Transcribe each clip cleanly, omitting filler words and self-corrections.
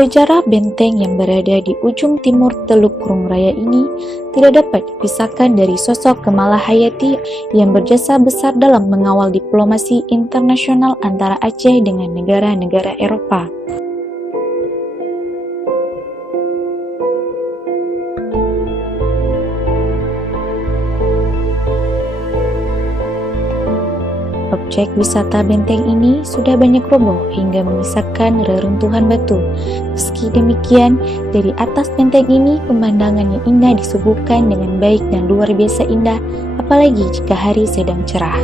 Sejarah benteng yang berada di ujung timur Teluk Krung Raya ini tidak dapat dipisahkan dari sosok Kemala Hayati yang berjasa besar dalam mengawal diplomasi internasional antara Aceh dengan negara-negara Eropa. Objek wisata benteng ini sudah banyak roboh hingga menyisakan reruntuhan batu. Meski demikian, dari atas benteng ini pemandangan yang indah disuguhkan dengan baik dan luar biasa indah, apalagi jika hari sedang cerah.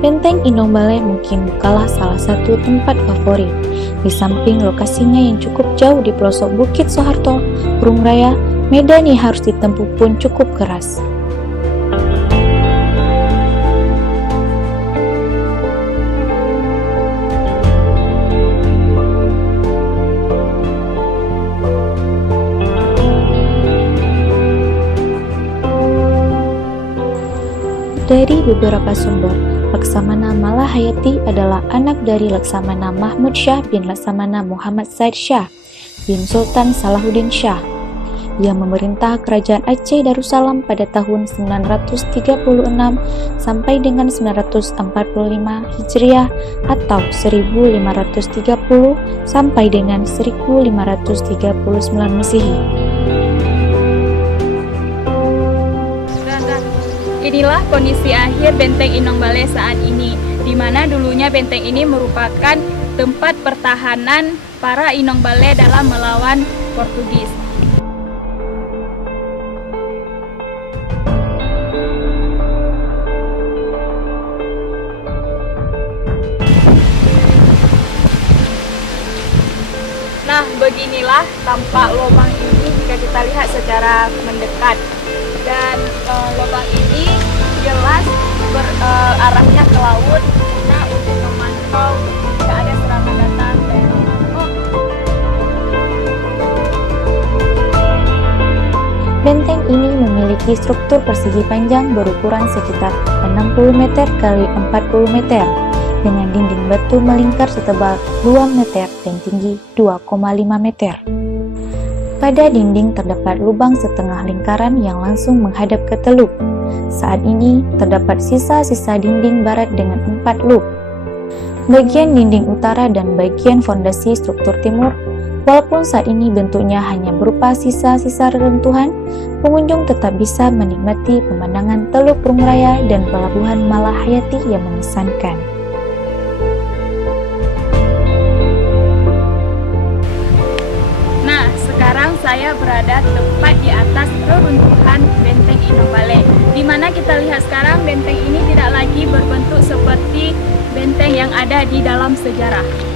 Benteng Inong Balai mungkin bukanlah salah satu tempat favorit. Di samping lokasinya yang cukup jauh di pelosok Bukit Soeharto, Krung Raya, medan yang harus ditempuh pun cukup keras. Dari beberapa sumber, Laksamana Mala Hayati adalah anak dari Laksamana Mahmud Shah bin Laksamana Muhammad Said Shah bin Sultan Salahuddin Shah yang memerintah kerajaan Aceh Darussalam pada tahun 936 sampai dengan 945 Hijriah atau 1530 sampai dengan 1539 Masehi. Inilah kondisi akhir benteng Inong Balai saat ini, di mana dulunya benteng ini merupakan tempat pertahanan para Inong Balai dalam melawan Portugis. Nah, beginilah tampak lubang ini jika kita lihat secara mendekat. Dan lubang ini jelas arahnya ke laut, karena untuk memantau jika ada serangan datang dari laut. Benteng ini memiliki struktur persegi panjang berukuran sekitar 60 meter x 40 meter dengan dinding batu melingkar setebal 2 meter dan tinggi 2,5 meter. Pada dinding terdapat lubang setengah lingkaran yang langsung menghadap ke teluk. Saat ini terdapat sisa-sisa dinding barat dengan 4 loop. Bagian dinding utara dan bagian fondasi struktur timur, walaupun saat ini bentuknya hanya berupa sisa-sisa reruntuhan, pengunjung tetap bisa menikmati pemandangan Teluk Krung Raya dan pelabuhan Mala Hayati yang mengesankan. Sekarang saya berada tepat di atas reruntuhan benteng Inong Balai, di mana kita lihat sekarang benteng ini tidak lagi berbentuk seperti benteng yang ada di dalam sejarah.